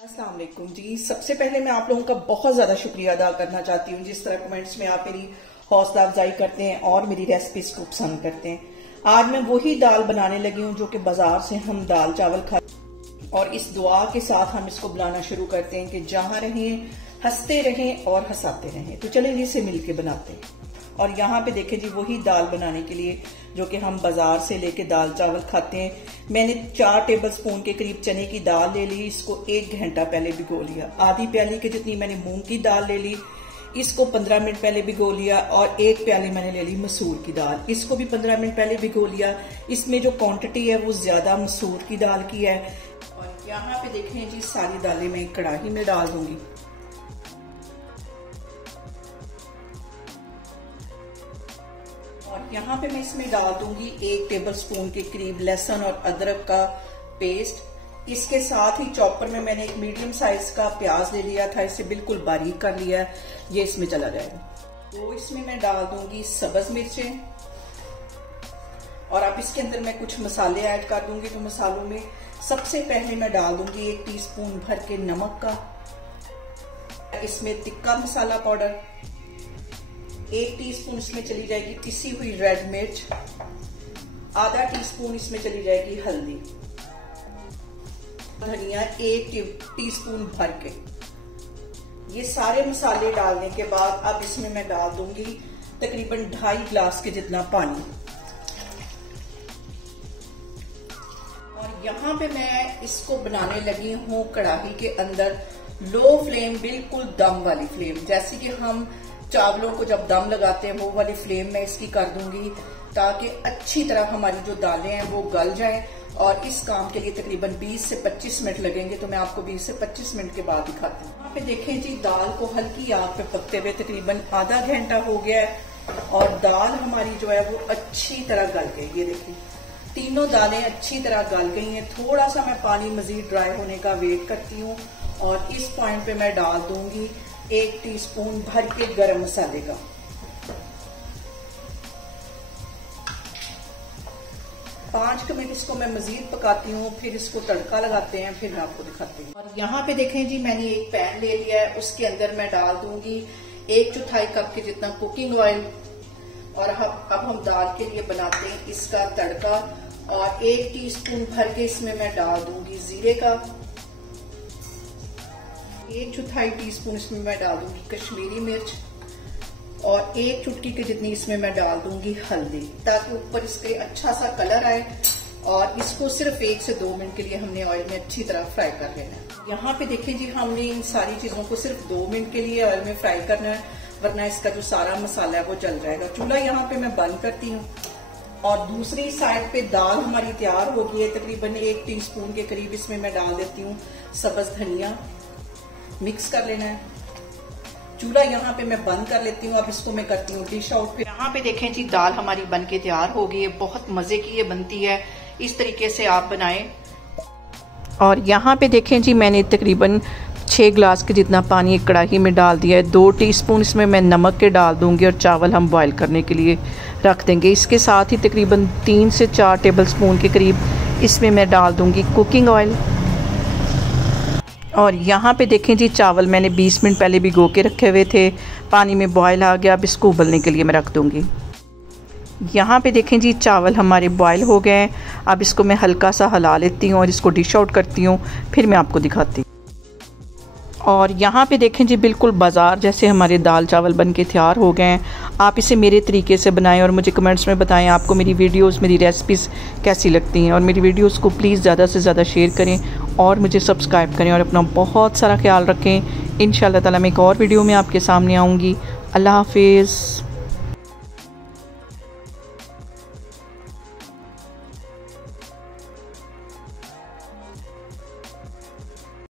अस्सलाम वालेकुम जी। सबसे पहले मैं आप लोगों का बहुत ज्यादा शुक्रिया अदा करना चाहती हूँ जिस तरह कमेंट्स में आप मेरी हौसला अफजाई करते हैं और मेरी रेसिपीज को पसंद करते हैं। आज मैं वही दाल बनाने लगी हूँ जो कि बाजार से हम दाल चावल खाते हैं और इस दुआ के साथ हम इसको बनाना शुरू करते हैं कि जहां रहें हंसते रहें और हंसाते रहें। तो चलें इसे मिलके बनाते हैं। और यहाँ पे देखें जी वही दाल बनाने के लिए जो कि हम बाजार से लेके दाल चावल खाते हैं। मैंने 4 टेबल स्पून के करीब चने की दाल ले ली, इसको 1 घंटा पहले भिगो लिया। आधी प्याली के जितनी मैंने मूंग की दाल ले ली, इसको 15 मिनट पहले भिगो लिया। और 1 प्याली मैंने ले ली मसूर की दाल, इसको भी 15 मिनट पहले भिगो लिया। इसमें जो क्वांटिटी है वो ज्यादा मसूर की दाल की है। और यहाँ पे देखें जी सारी दालें मैं कढ़ाई में डाल दूंगी। और यहाँ पे मैं इसमें डाल दूंगी 1 टेबल स्पून के करीब लहसुन और अदरक का पेस्ट। इसके साथ ही चॉपर में मैंने एक मीडियम साइज का प्याज ले लिया था, इसे बिल्कुल बारीक कर लिया, ये इसमें चला जाएगा। तो इसमें मैं डाल दूंगी सब्ज मिर्चें और अब इसके अंदर मैं कुछ मसाले ऐड कर दूंगी। तो मसालों में सबसे पहले मैं डाल दूंगी 1 टीस्पून भर के नमक का, इसमें तिक्का मसाला पाउडर, 1 टीस्पून इसमें चली जाएगी पिसी हुई रेड मिर्च, आधा टीस्पून इसमें चली जाएगी हल्दी, धनिया 1 टीस्पून भर के। ये सारे मसाले डालने के बाद अब इसमें मैं डाल दूंगी तकरीबन 2.5 गिलास के जितना पानी। और यहाँ पे मैं इसको बनाने लगी हूँ कढ़ाई के अंदर लो फ्लेम, बिल्कुल दम वाली फ्लेम। जैसे कि हम चावलों को जब दम लगाते हैं वो वाली फ्लेम मैं इसकी कर दूंगी ताकि अच्छी तरह हमारी जो दालें हैं वो गल जाएं। और इस काम के लिए तकरीबन 20 से 25 मिनट लगेंगे, तो मैं आपको 20 से 25 मिनट के बाद दिखाती हूँ। यहाँ पे देखें जी दाल को हल्की आग पे पकते हुए तकरीबन आधा घंटा हो गया है और दाल हमारी जो है वो अच्छी तरह गल गई। ये देखिए तीनों दालें अच्छी तरह गल गई हैं। थोड़ा सा मैं पानी मजीद ड्राई होने का वेट करती हूँ और इस पॉइंट पे मैं डाल दूंगी 1 टीस्पून भर के गरम मसाले का। 5 मिनट इसको मैं मजीद पकाती हूँ, फिर इसको तड़का लगाते हैं, फिर मैं आपको दिखाती हूँ। और यहाँ पे देखें जी मैंने एक पैन ले लिया है, उसके अंदर मैं डाल दूंगी 1/4 कप के जितना कुकिंग ऑयल। और अब हम दाल के लिए बनाते हैं इसका तड़का। और 1 टीस्पून भर के इसमें मैं डाल दूंगी जीरे का, 1/4 टीस्पून इसमें मैं डाल दूंगी कश्मीरी मिर्च और 1 चुटकी के जितनी इसमें मैं डाल दूंगी हल्दी, ताकि ऊपर इसके अच्छा सा कलर आए। और इसको सिर्फ 1 से 2 मिनट के लिए हमने ऑयल में अच्छी तरह फ्राई कर लेना है। यहाँ पे देखिए जी हमने इन सारी चीजों को सिर्फ 2 मिनट के लिए ऑयल में फ्राई करना है, वरना इसका जो सारा मसाला है वो जल जाएगा। चूल्हा यहाँ पे मैं बंद करती हूँ और दूसरी साइड पे दाल हमारी तैयार हो गई है। तकरीबन 1 टीस्पून के करीब इसमें मैं डाल देती हूँ सब्ज धनिया, मिक्स कर लेना है। चूल्हा यहाँ पे मैं बंद कर लेती हूँ। अब इसको मैं करती हूँ डिश आउट पे। यहाँ पे देखें जी दाल हमारी बन के तैयार हो गई है, बहुत मजे की ये बनती है, इस तरीके से आप बनाएं। और यहाँ पे देखें जी मैंने तकरीबन 6 गिलास के जितना पानी एक कढ़ाई में डाल दिया है। 2 टीस्पून इसमें मैं नमक के डाल दूंगी और चावल हम बॉईल करने के लिए रख देंगे। इसके साथ ही तकरीबन 3 से 4 टेबल स्पून के करीब इसमें मैं डाल दूंगी कुकिंग ऑयल। और यहाँ पे देखें जी चावल मैंने 20 मिनट पहले भिगो के रखे हुए थे, पानी में बॉयल आ गया। अब इसको उबलने के लिए मैं रख दूंगी। यहाँ पे देखें जी चावल हमारे बॉयल हो गए हैं। अब इसको मैं हल्का सा हिला लेती हूँ और इसको डिश आउट करती हूँ, फिर मैं आपको दिखाती हूँ। और यहाँ पे देखें जी बिल्कुल बाज़ार जैसे हमारे दाल चावल बन के तैयार हो गए हैं। आप इसे मेरे तरीके से बनाएं और मुझे कमेंट्स में बताएं आपको मेरी वीडियोस, मेरी रेसिपीज़ कैसी लगती हैं। और मेरी वीडियोस को प्लीज़ ज़्यादा से ज़्यादा शेयर करें और मुझे सब्सक्राइब करें और अपना बहुत सारा ख्याल रखें। इंशाअल्लाह ताला मैं एक और वीडियो में आपके सामने आऊँगी। अल्लाह हाफिज़।